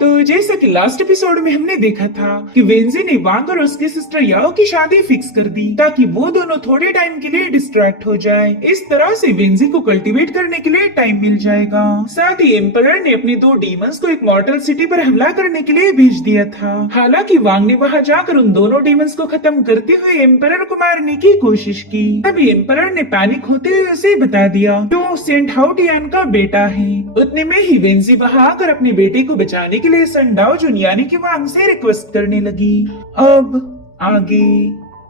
तो जैसा कि लास्ट एपिसोड में हमने देखा था कि वेंजी ने वांग और उसकी सिस्टर याओ की शादी फिक्स कर दी ताकि वो दोनों थोड़े टाइम के लिए डिस्ट्रैक्ट हो जाए। इस तरह से वेंजी को कल्टीवेट करने के लिए टाइम मिल जाएगा। साथ ही एम्परर ने अपने दो डीमंस को एक मॉर्टल सिटी पर हमला करने के लिए भेज दिया था। हालांकि वांग ने वहां जाकर उन दोनों डीमंस को खत्म करते हुए एम्परर को मारने की कोशिश की। तभी एम्परर ने पैनिक होते हुए उसे बता दिया कि वो सेंट हाउटियान का बेटा है। उतने में ही वेंजी वहां आकर अपने बेटे को बचाने के लिए सन डाओ जुन यानी कि वांग से रिक्वेस्ट करने लगी। अब आगे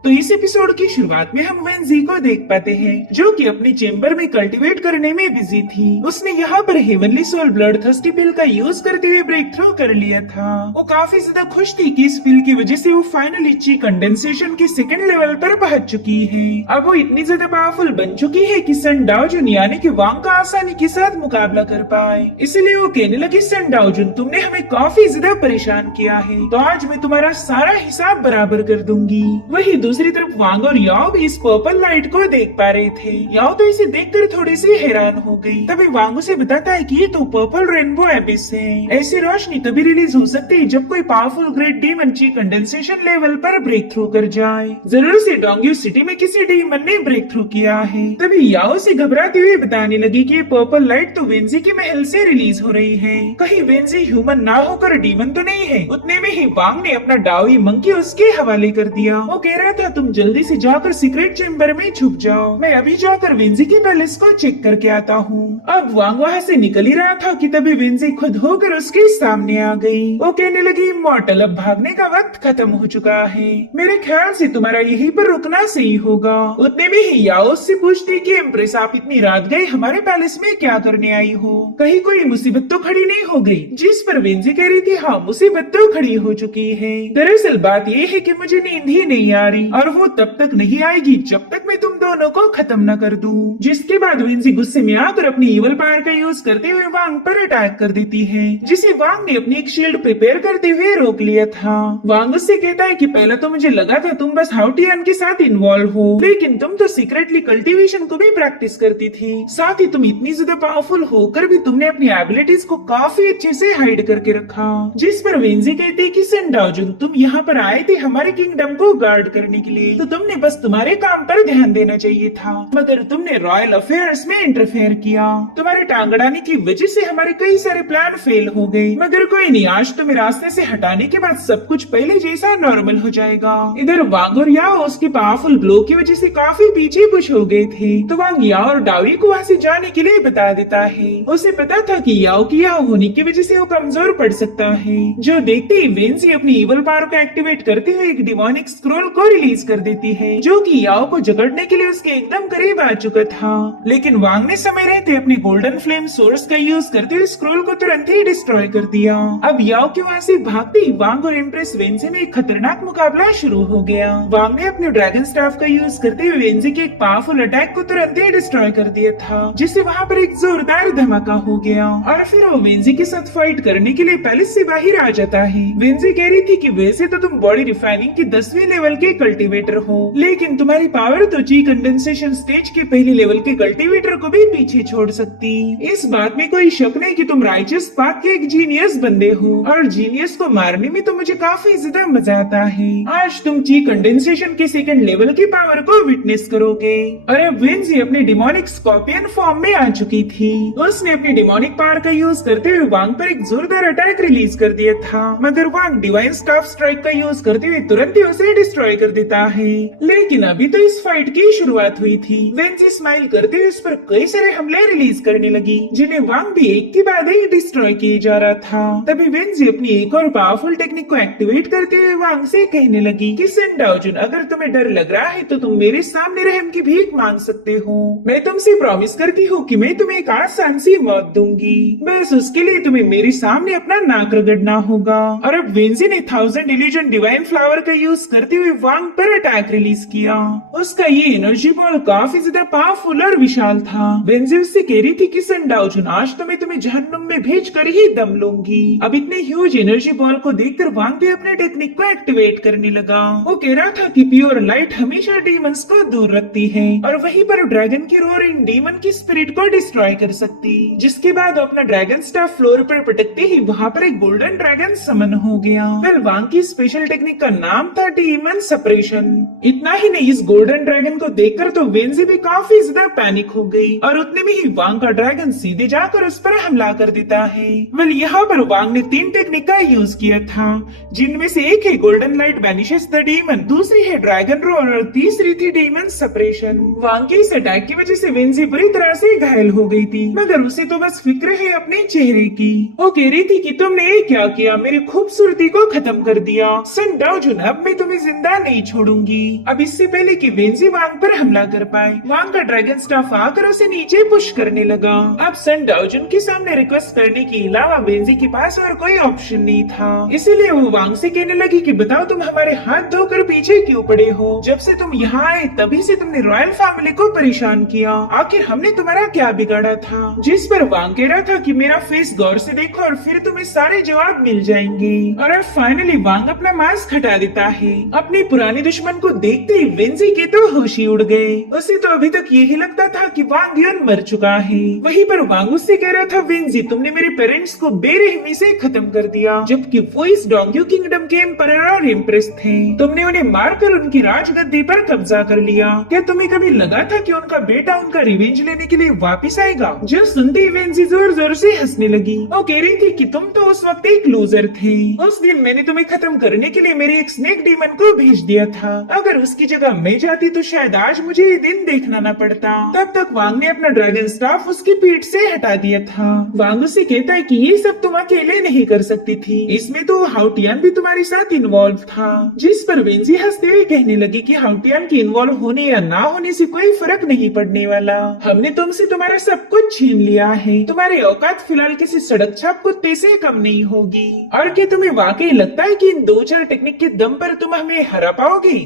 तो इस एपिसोड की शुरुआत में हम वेंजी को देख पाते हैं जो कि अपने चेम्बर में कल्टीवेट करने में बिजी थी। उसने यहाँ पर हेवनली सोल ब्लड थर्स्टी पिल का यूज करते हुए ब्रेक थ्रू कर लिया था। वो काफी ज्यादा खुश थी कि इस पिल की वजह से वो फाइनली ची कंडेंसेशन के सेकंड लेवल पर पहुंच चुकी है। अब वो इतनी ज्यादा पावरफुल बन चुकी है कि सन डाओ जुन यानी कि वांग का आसानी के साथ मुकाबला कर पाए। इसलिए वो कहने लगी, सन डाओ जुन तुमने हमें काफी ज्यादा परेशान किया है, तो आज मैं तुम्हारा सारा हिसाब बराबर कर दूंगी। वही दूसरी तरफ वांग और याओ भी इस पर्पल लाइट को देख पा रहे थे। याओ तो इसे देखकर थोड़ी सी हैरान हो गई। तभी वांग उसे बताता है कि ये तो पर्पल रेनबो एबिस है। ऐसी रोशनी तभी रिलीज हो सकती है जब कोई पावरफुल ग्रेट डीमन ची कंडेंसेशन लेवल पर ब्रेक थ्रू कर जाए। जरूर से डोंग्यू सिटी में किसी डीमन ने ब्रेक थ्रू किया है। तभी याओ से घबराते हुए बताने लगी कि ये पर्पल लाइट तो वेंजी के महल से रिलीज हो रही है। कहीं वेंजी ह्यूमन ना होकर डीमन तो नहीं है। उतने में ही वांग ने अपना डाओई मंकी उसके हवाले कर दिया। वो कह रहा था, तुम जल्दी से जाकर सीक्रेट चेम्बर में छुप जाओ, मैं अभी जाकर वेंजी के पैलेस को चेक करके आता हूँ। अब वांग वहाँ से निकल ही रहा था कि तभी वेंजी खुद होकर उसके सामने आ गई। वो कहने लगी, मॉर्टल अब भागने का वक्त खत्म हो चुका है, मेरे ख्याल से तुम्हारा यहीं पर रुकना सही होगा। उतने में ही याओ उससे पूछती कि एम्प्रेस आप इतनी रात गए हमारे पैलेस में क्या करने आई हो, कहीं कोई मुसीबत तो खड़ी नहीं हो गई। जिस पर वेंजी कह रही थी, हाँ मुसीबत तो खड़ी हो चुकी है। दरअसल बात ये है कि मुझे नींद ही नहीं आ रही और वो तब तक नहीं आएगी जब तक मैं तुम दोनों को खत्म न कर दूं। जिसके बाद वेंजी गुस्से में आकर अपनी इवल पावर का यूज करते हुए वांग पर अटैक कर देती है, जिसे वांग ने अपनी एक शील्ड प्रिपेयर करते हुए रोक लिया था। वांग उससे कहता है कि पहले तो मुझे लगा था तुम बस हाउटियान के साथ इन्वॉल्व हो, लेकिन तुम तो सीक्रेटली कल्टीवेशन को भी प्रैक्टिस करती थी। साथ ही तुम इतनी ज्यादा पावरफुल होकर भी तुमने अपनी एबिलिटीज को काफी अच्छे से हाइड करके रखा। जिस पर वेंजी कहती है कि सन डाओ जुन तुम यहाँ पर आए थे हमारे किंगडम को गार्ड करने के लिए, तो तुमने बस तुम्हारे काम पर ध्यान देना चाहिए था, मगर तुमने रॉयल अफेयर्स में इंटरफेयर किया। तुम्हारे टांग अड़ाने की वजह से हमारे कई सारे प्लान फेल हो गए, मगर कोई नहीं, आज तुम्हें रास्ते से हटाने के बाद सब कुछ पहले जैसा नॉर्मल हो जाएगा। इधर वांग और याओ उसके पावरफुल ब्लो की वजह से काफी पीछे पुश हो गए थे, तो वांग याओ और डावी को वहाँ से जाने के लिए बता देता है। उसे पता था कि याओ की याओ होने की वजह से वो कमजोर पड़ सकता है। जो देखते ही वेंजी अपनी इवल पावर को एक्टिवेट करते हुए एक डिमोनिक स्क्रोल को रिलीज कर देती है, जो कि याओ को जकड़ने के लिए उसके एकदम करीब आ चुका था। लेकिन वांग ने समय रहते अपने गोल्डन फ्लेम सोर्स का यूज करते हुए स्क्रोल को तुरंत ही डिस्ट्रॉय कर दिया। अब याओ के वहाँ से भागते ही वांग और एम्प्रेस वेंजी में एक खतरनाक मुकाबला शुरू हो गया। वांग ने अपने ड्रैगन स्टाफ का यूज करते हुए वेंजी के एक पावरफुल अटैक को तुरंत ही डिस्ट्रॉय कर दिया था, जिससे वहाँ पर एक जोरदार धमाका हो गया और फिर वो वेंजी के साथ फाइट करने के लिए पैलेस से बाहर आ जाता है। वेंजी कह रही थी कि वैसे तो तुम बॉडी रिफाइनिंग के 10वें लेवल के कल्टीवेटर हो, लेकिन तुम्हारी पावर तो ची कंडेंसेशन स्टेज के पहले लेवल के कल्टीवेटर को भी पीछे छोड़ सकती। इस बात में कोई शक नहीं कि तुम राइचस पाथ के एक जीनियस बंदे हो, और जीनियस को मारने में तो मुझे काफी ज्यादा मजा आता है। आज तुम ची कंडेंसेशन के सेकंड लेवल की पावर को विटनेस करोगे। और अब वेंजी अपने डिमोनिक स्कॉर्पियन फॉर्म में आ चुकी थी। उसने अपनी डिमोनिक पावर का यूज करते हुए वांग पर एक जोरदार अटैक रिलीज कर दिया था, मगर वांग डिवाइन स्टाफ स्ट्राइक का यूज करते हुए तुरंत ही उसे डिस्ट्रॉय कर देता है। लेकिन अभी तो इस फाइट की शुरुआत हुई थी। वेंजी स्माइल करते हुए उस पर कई सारे हमले रिलीज करने लगी, जिन्हें वांग भी एक के बाद एक डिस्ट्रॉय किए जा रहा था। तभी वेंजी अपनी एक और पावरफुल टेक्निक को एक्टिवेट करते हुए वांग से कहने लगी कि सन डाओ जुन अगर तुम्हें डर लग रहा है तो तुम मेरे सामने रहम की भीख मांग सकते हो। मैं तुमसे प्रॉमिस करती हूँ कि मैं तुम्हें एक आसान सी मौत दूंगी, बस उसके लिए तुम्हें मेरे सामने अपना नाक रगड़ना होगा। और अब वेंजी ने 1000 इल्यूजन डिवाइन फ्लावर का यूज करते हुए वांग पर अटैक रिलीज किया। उसका ये एनर्जी बॉल काफी ज्यादा पावरफुल और विशाल था। वेंजी उससे कह रही थी कि सन डाओजुन, आज तो मैं तुम्हें जहन्नुम में भेज कर ही दम लूंगी। अब इतने ह्यूज एनर्जी बॉल को देखकर वांग भी अपने टेक्निक को एक्टिवेट करने लगा। वो कह रहा था कि प्योर लाइट हमेशा डीमंस को दूर रखती है और वहीं पर ड्रैगन की रोरिंग डीमन की स्पिरिट को डिस्ट्रॉय कर सकती। जिसके बाद अपना ड्रैगन स्टाफ फ्लोर पर पटकते ही वहाँ पर एक गोल्डन ड्रैगन समन हो गया। फिर वांग की स्पेशल टेक्निक का नाम था डीमन सपरेशन। इतना ही नहीं, इस गोल्डन ड्रैगन को देखकर तो वेंजी भी काफी ज्यादा पैनिक हो गई और उतने में ही वांग का ड्रैगन सीधे जाकर उस पर हमला कर देता है। वेल यहाँ पर वांग ने 3 टेक्निक का यूज किया था, जिनमें से एक है गोल्डन लाइट बैनिशेस द डीमन, दूसरी है ड्रैगन रोर और तीसरी थी डीमन सपरेशन। वांग के इस अटैक की वजह से वेंजी बुरी तरह से घायल हो गई थी, मगर उसे तो बस फिक्र है अपने चेहरे की। वो कह रही थी कि तुमने ये क्या किया, मेरी खूबसूरती को खत्म कर दिया। सन डाओजुन, अब मैं तुम्हें जिंदा नहीं छोड़ूंगी। अब इससे पहले कि वेंजी वांग पर हमला कर पाए, वांग का ड्रैगन स्टाफ आकर उसे नीचे पुश करने लगा। अब सन डाओजुन के सामने रिक्वेस्ट करने के अलावा वेंजी के पास और कोई ऑप्शन नहीं था, इसीलिए वो वांग से कहने लगी कि बताओ तुम हमारे हाथ धोकर पीछे क्यों पड़े हो? जब से तुम यहाँ आए तभी से तुमने रॉयल फैमिली को परेशान किया, आखिर हमने तुम्हारा क्या बिगाड़ा था? जिस पर वांग कह रहा था कि मेरा फेस गौर से देखो और फिर तुम्हें सारे जवाब मिल जाएंगे। और अब फाइनली वांग अपना मास्क हटा देता है। अपने पुराने दुश्मन को देखते ही वेंजी के तो होश ही उड़ गए। उसे तो अभी तक यही लगता था कि वांग यन मर चुका है। वहीं पर वांग उससे कह रहा था, वेंजी तुमने मेरे पेरेंट्स को बेरहमी से खत्म कर दिया, जबकि वो इस डोंग्यू किंगडम के एम्परर और एम्प्रेस थे। तुमने उन्हें मारकर उनकी राजगद्दी पर कब्जा कर लिया। क्या तुम्हें कभी लगा था कि उनका बेटा उनका रिवेंज लेने के लिए वापिस आएगा? जो सुनते ही वेंजी जोर जोर से हंसने लगी। वो कह रही थी कि तुम तो उस वक्त एक लूजर थे। उस दिन मैंने तुम्हें खत्म करने के लिए मेरे एक स्नेक डीमन को भेज दिया था। अगर उसकी जगह मैं जाती तो शायद आज मुझे ये दिन देखना न पड़ता। तब तक वांग ने अपना ड्रैगन स्टाफ उसकी पीठ से हटा दिया था। वांग उससे कहता है कि ये सब तुम अकेले नहीं कर सकती थी, इसमें तो हाउटियान भी तुम्हारे साथ इन्वॉल्व था। जिस पर वेंजी हंसते हुए कहने लगी कि हाउटियान के इन्वॉल्व होने या ना होने से कोई फर्क नहीं पड़ने वाला। हमने तुमसे तुम्हारा सब कुछ छीन लिया है, तुम्हारी औकात फिलहाल किसी सड़क छाप कुत्ते से कम नहीं होगी। और क्या तुम्हें वाकई लगता है कि इन 2-4 टेक्निक के दम पर तुम हमें हरा पाओगे?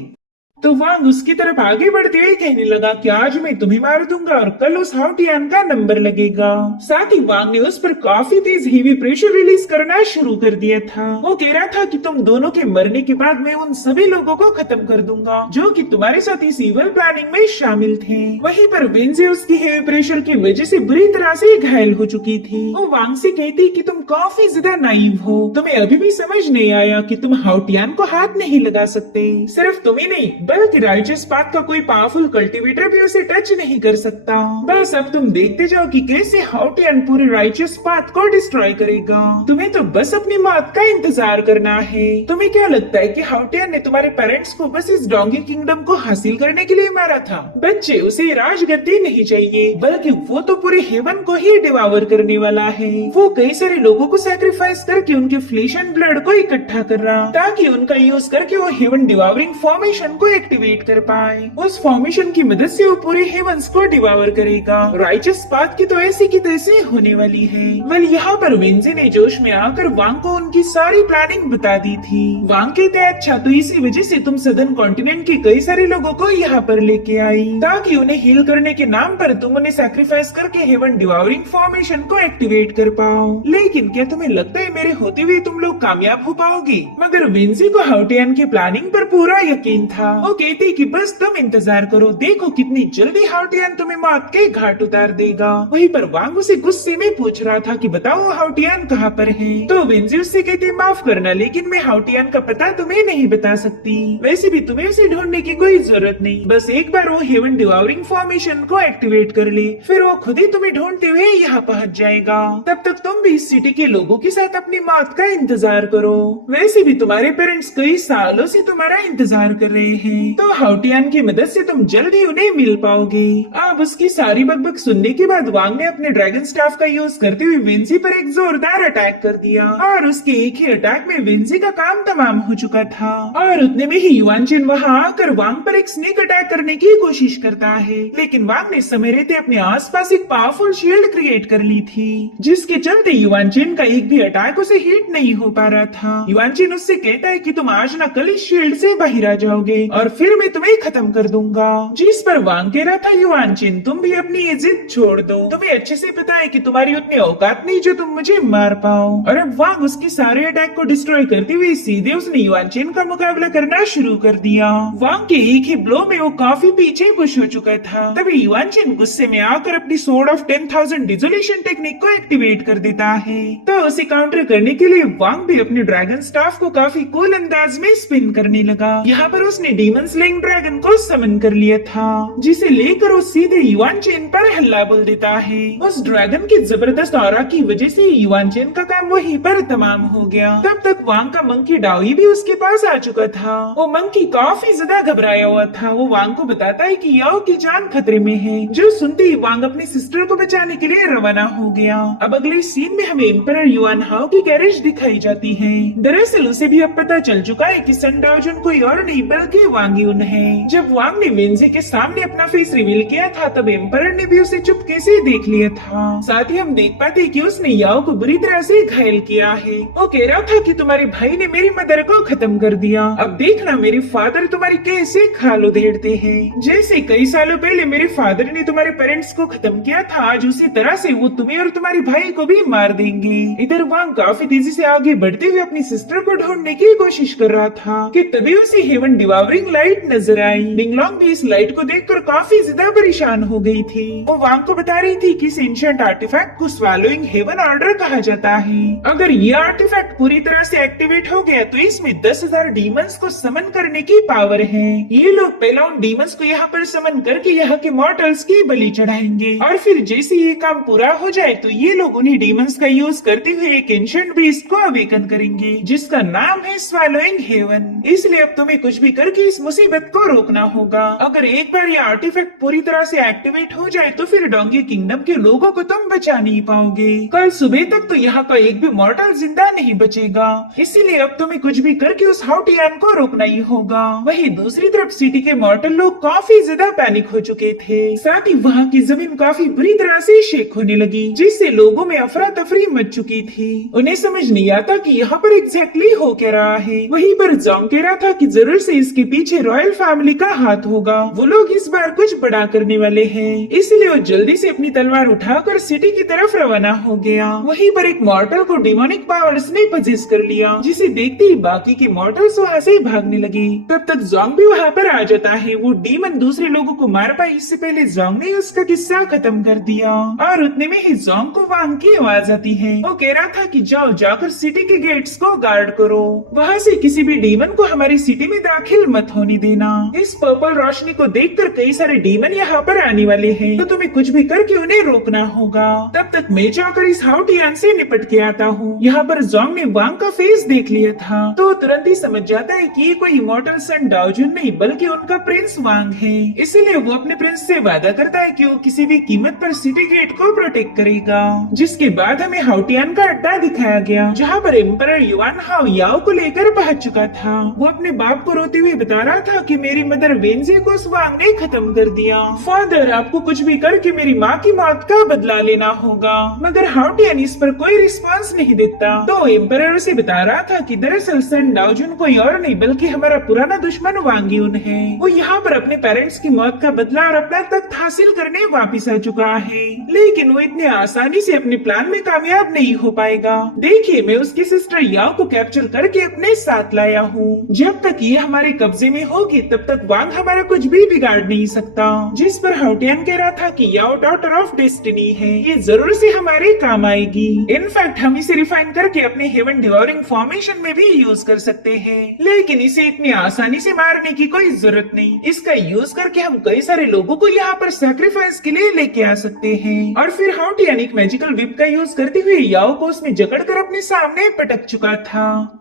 तो वांग उसकी तरफ आगे बढ़ते हुए कहने लगा कि आज मैं तुम्हें मार दूंगा और कल उस हाउटियान का नंबर लगेगा। साथ ही वांग ने उस पर काफी तेज हेवी प्रेशर रिलीज करना शुरू कर दिया था। वो कह रहा था कि तुम दोनों के मरने के बाद मैं उन सभी लोगों को खत्म कर दूंगा जो कि तुम्हारे साथ इस इवल प्लानिंग में शामिल थे। वहीं पर वेंजी उसकी हेवी प्रेशर की वजह से बुरी तरह से घायल हो चुकी थी। वो वांग से कहती कि तुम काफी ज्यादा नाइव हो, तुम्हें अभी भी समझ नहीं आया कि तुम हाउटियान को हाथ नहीं लगा सकते। सिर्फ तुम्हें नहीं बल्कि राइचस पाथ का कोई पावरफुल कल्टीवेटर भी उसे टच नहीं कर सकता। बस अब तुम देखते जाओ कि कैसे हाउटियान पूरे राइचस पाथ को डिस्ट्रॉय करेगा। तुम्हें तो बस अपनी मौत का इंतजार करना है। तुम्हें क्या लगता है कि हाउटियान ने तुम्हारे पेरेंट्स को बस इस डोंगी किंगडम को हासिल करने के लिए मारा था? बच्चे, उसे राजगद्दी नहीं चाहिए, बल्कि वो तो पूरे हेवन को ही डिवावर करने वाला है। वो कई सारे लोगों को सैक्रिफाइस करके उनके फ्लेश एंड ब्लड को इकट्ठा कर रहा, ताकि उनका यूज करके वो हेवन डिवावरिंग फॉर्मेशन को एक्टिवेट कर पाए। उस फॉर्मेशन की मदद से वो पूरे हेवंस को डिवावर करेगा। राइचस पाथ की तो ऐसी की तैसी होने वाली है। वेल यहाँ पर वेंजी ने जोश में आकर वांग को उनकी सारी प्लानिंग बता दी थी। वांग कहते हैं, अच्छा तो इसी वजह से तुम सदर्न कॉन्टिनेंट के कई सारे लोगों को यहाँ पर लेके आई, ताकि उन्हें हील करने के नाम पर तुम उन्हें सैक्रिफाइस करके हेवन डिवावरिंग फॉर्मेशन को एक्टिवेट कर पाओ। लेकिन क्या तुम्हें लगता है मेरे होते हुए तुम लोग कामयाब हो पाओगे? मगर वेंजी को हाउटियान की प्लानिंग पर पूरा यकीन था। वो कहती कि बस तुम इंतजार करो, देखो कितनी जल्दी हाउटियान तुम्हें मौत के घाट उतार देगा। वहीं पर वांग उसे गुस्से में पूछ रहा था कि बताओ हाउटियान कहाँ पर है? तो वेंजी उससे कहती माफ करना, लेकिन मैं हाउटियान का पता तुम्हें नहीं बता सकती। वैसे भी तुम्हें उसे ढूंढने की कोई जरूरत नहीं, बस एक बार वो हेवन डिवावरिंग फॉर्मेशन को एक्टिवेट कर ले, फिर वो खुद ही तुम्हें ढूंढते हुए यहाँ पहुँच जाएगा। तब तक तुम भी इस सिटी के लोगों के साथ अपनी मौत का इंतजार करो। वैसे भी तुम्हारे पेरेंट्स कई सालों से तुम्हारा इंतजार कर रहे हैं, तो हाउटियान की मदद से तुम जल्दी उन्हें मिल पाओगे। अब उसकी सारी बकबक सुनने के बाद वांग ने अपने ड्रैगन स्टाफ का यूज करते हुए वेंजी पर एक जोरदार अटैक कर दिया और उसके एक ही अटैक में वेंजी का काम तमाम हो चुका था। और उतने में ही युआनचिन वहां आकर वांग पर एक स्नेक अटैक करने की कोशिश करता है, लेकिन वांग ने समय रहते अपने आसपास एक पावरफुल शील्ड क्रिएट कर ली थी, जिसके चलते युआनचिन का एक भी अटैक उसे हिट नहीं हो पा रहा था। युआनचिन उससे कहता है कि तुम आज न कल इस शील्ड से बाहर आ जाओगे और फिर मैं तुम्हें खत्म कर दूंगा। जिस पर वांग कह रहा था युआन चिन तुम भी अपनी ये जिद छोड़ दो, तुम्हें अच्छे से पता है कि तुम्हारी उतनी औकात नहीं जो तुम मुझे मार पाओ। और अब वांग उसके सारे अटैक को डिस्ट्रॉय करते हुए सीधे उसने युआन चिन का मुकाबला करना शुरू कर दिया। वांग के एक ही ब्लो में वो काफी पीछे पुश हो चुका था। तभी युआन चिन गुस्से में आकर अपनी सोर्ड ऑफ 10,000 डिसोल्यूशन टेक्निक को एक्टिवेट कर देता है। तो उसे काउंटर करने के लिए वांग भी अपने ड्रैगन स्टाफ को काफी कूल अंदाज में स्पिन करने लगा। यहाँ पर उसने डीमन स्लेइंग ड्रैगन को समन कर लिया था, जिसे लेकर वो सीधे युआन चेन पर हल्ला बोल देता है। उस ड्रैगन की जबरदस्त ऑरा की वजह से युआन चेन का काम वहीं पर तमाम हो गया। तब तक वांग का मंकी डाओई भी उसके पास आ चुका था। वो मंकी काफी ज्यादा घबराया हुआ था। वो वांग को बताता है कि याओ की जान खतरे में है, जो सुनते ही वांग अपनी सिस्टर को बचाने के लिए रवाना हो गया। अब अगले सीन में हमें एम्परर युआन हाओ की गैरेज दिखाई जाती है। दरअसल उसे भी अब पता चल चुका है कि सन डाओजुन कोई और नहीं बल्कि वांग यून है। जब वांग ने वेंजे के सामने अपना फेस रिवील किया था तब एम्परर ने भी उसे चुपके से देख लिया था। साथ ही हम देख पाते कि उसने याओ को बुरी तरह से घायल किया है। वो कह रहा था कि तुम्हारे भाई ने मेरी मदर को खत्म कर दिया, अब देखना मेरे फादर तुम्हारी कैसे खाल उधेड़ते हैं। जैसे कई सालों पहले मेरे फादर ने तुम्हारे पेरेंट्स को खत्म किया था, आज उसी तरह से वो तुम्हें और तुम्हारे भाई को भी मार देंगे। इधर वांग काफी तेजी से आगे बढ़ते हुए अपनी सिस्टर को ढूंढने की कोशिश कर रहा था कि तभी उसे हेवन डिवावरिंग लाइट नजर आई। मिंगलोंग भी इस लाइट को देखकर काफी ज्यादा परेशान हो गई थी। वो वांग को बता रही थी कि इस एंशिएंट आर्टिफैक्ट को स्वैलोइंग हेवन ऑर्डर कहा जाता है। अगर ये आर्टिफैक्ट पूरी तरह से एक्टिवेट हो गया तो इसमें 10,000 डीमंस को समन करने की पावर है। ये लोग पहला उन डीमंस को यहाँ पर समन करके यहाँ के मॉर्टल्स की बलि चढ़ाएंगे और फिर जैसे ये काम पूरा हो जाए तो ये लोग उन्हीं डीमंस का यूज करते हुए एक एंशिएंट बीस्ट को अवेकन करेंगे, जिसका नाम है स्वैलोइंग हेवन। इसलिए अब तुम्हें कुछ भी करके इस मुसीबत को रोकना होगा। अगर एक बार ये आर्टिफैक्ट पूरी तरह से एक्टिवेट हो जाए तो फिर डोंगी किंगडम के लोगों को तुम बचा नहीं पाओगे। कल सुबह तक तो यहाँ का एक भी मॉर्टल जिंदा नहीं बचेगा। इसीलिए अब तुम्हें कुछ भी करके उस हाउटियान को रोकना ही होगा। वहीं दूसरी तरफ सिटी के मॉर्टल लोग काफी ज्यादा पैनिक हो चुके थे। साथ ही वहाँ की जमीन काफी बुरी तरह से शेक होने लगी, जिससे लोगों में अफरा तफरी मच चुकी थी। उन्हें समझ नहीं आता कि यहाँ पर एग्जैक्टली हो क्या रहा है। वहीं पर जोंग कह रहा था कि जरूर से इसके पीछे रॉयल फैमिली का हाथ होगा। वो लोग इस बार कुछ बड़ा करने वाले हैं, इसलिए वो जल्दी से अपनी तलवार उठाकर सिटी की तरफ रवाना हो गया। वहीं पर एक मॉर्टल को डिमोनिक पावर्स ने पजेस कर लिया, जिसे देखते ही बाकी के मॉर्टल्स वहाँ से भागने लगे। तब तक जोंग भी वहाँ पर आ जाता है। वो डीमन दूसरे लोगों को मार पाए इससे पहले जोंग ने उसका किस्सा खत्म कर दिया और उतने में ही जोंग को वांग की आवाज आती है। वो कह रहा था कि जाओ जाकर सिटी के गेट्स को गार्ड करो, वहाँ से किसी भी डीमन को हमारी सिटी में दाखिल मत होने देना। इस पर्पल रोशनी को देखकर कई सारे डीमन यहाँ पर आने वाले हैं, तो तुम्हें कुछ भी करके उन्हें रोकना होगा। तब तक मैं जाकर इस हाउटियान से निपट के आता हूँ। यहाँ पर जोंग ने वांग का फेस देख लिया था तो तुरंत ही समझ जाता है कि ये कोई इमॉर्टल सन डाओजुन नहीं बल्कि उनका प्रिंस वांग है। इसलिए वो अपने प्रिंस से वादा करता है कि वो किसी भी कीमत पर सिटी गेट को प्रोटेक्ट करेगा। जिसके बाद हमें हाउटियान का अड्डा दिखाया गया, जहाँ पर एम्परर युआन हाओ याओ को लेकर पहुंच चुका था। वो अपने बाप को रोते हुए बता रहा था कि मेरी मदर वेंजे को उस वांग ने खत्म कर दिया। फादर, आपको कुछ भी करके मेरी माँ की मौत का बदला लेना होगा। मगर हाउटियान इस पर कोई रिस्पांस नहीं देता। तो एम्परर उसे बता रहा था कि दरअसल सन डाओजुन कोई और नहीं बल्कि हमारा पुराना दुश्मन वांग यून है। वो यहाँ पर अपने पेरेंट्स की मौत का बदला और अपना तख्त हासिल करने वापिस आ चुका है, लेकिन वो इतने आसानी से अपने प्लान में कामयाब नहीं हो पाएगा। देखिए, मैं उसकी सिस्टर याओ को कैप्चर करके अपने साथ लाया हूँ। जब तक ये हमारे कब्जे में होगी तब तक वांग हमारा कुछ भी बिगाड़ नहीं सकता। जिस पर हाउटियान कह रहा था कि याओ डॉटर ऑफ डेस्टिनी है, ये जरूर से हमारे काम आएगी। इनफैक्ट हम इसे रिफाइन करके अपने हेवन डिवोरिंग फॉर्मेशन में भी यूज कर सकते हैं, लेकिन इसे इतनी आसानी से मारने की कोई जरूरत नहीं। इसका यूज करके हम कई सारे लोगों को यहाँ पर सैक्रिफाइस के लिए लेके आ सकते हैं। और फिर हाउटियान एक मैजिकल विप का यूज करते हुए याओ को उसमें जकड़कर अपने सामने पटक चुका था।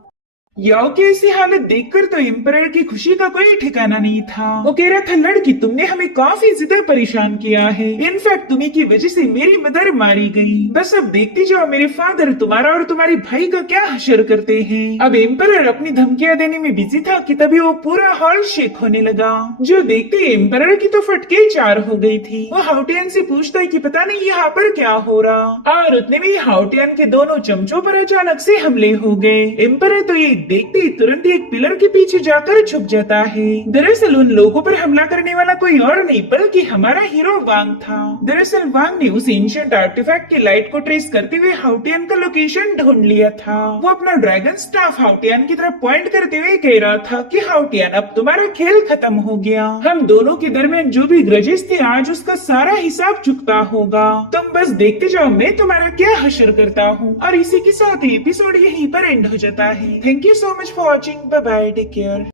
याओ की ऐसी हालत देखकर तो एम्परर की खुशी का कोई ठिकाना नहीं था। वो कह रहा था, लड़की तुमने हमें काफी ज्यादा परेशान किया है। इनफैक्ट तुम्ही की वजह से मेरी मदर मारी गई। बस अब देखती जाओ मेरे फादर तुम्हारा और तुम्हारे भाई का क्या हशर करते हैं। अब एम्परर अपनी धमकियां देने में बिजी था कि तभी वो पूरा हॉल शेक होने लगा। जो देखते एम्परर की तो फटके चार हो गई थी। वो हाउटियान से पूछता है कि पता नहीं यहाँ पर क्या हो रहा, और उतने में हाउटियान के दोनों चमचों पर अचानक से हमले हो गए। एम्परर तो ये देखते ही तुरंत ही एक पिलर के पीछे जाकर छुप जाता है। दरअसल उन लोगों पर हमला करने वाला कोई और नहीं बल्कि हमारा हीरो वांग था। दरअसल वांग ने उस एंशिएंट आर्टिफैक्ट की लाइट को ट्रेस करते हुए हाउटियन का लोकेशन ढूंढ लिया था। वो अपना ड्रैगन स्टाफ हाउटियन की तरफ पॉइंट करते हुए कह रहा था कि हाउटियन अब तुम्हारा खेल खत्म हो गया। हम दोनों के दरमियान जो भी ग्रजेस थे आज उसका सारा हिसाब चुकता होगा। तुम बस देखते जाओ मैं तुम्हारा क्या हश्र करता हूँ। और इसी के साथ एपिसोड यहीं पर एंड हो जाता है। Thank you so much for watching. Bye bye, take care.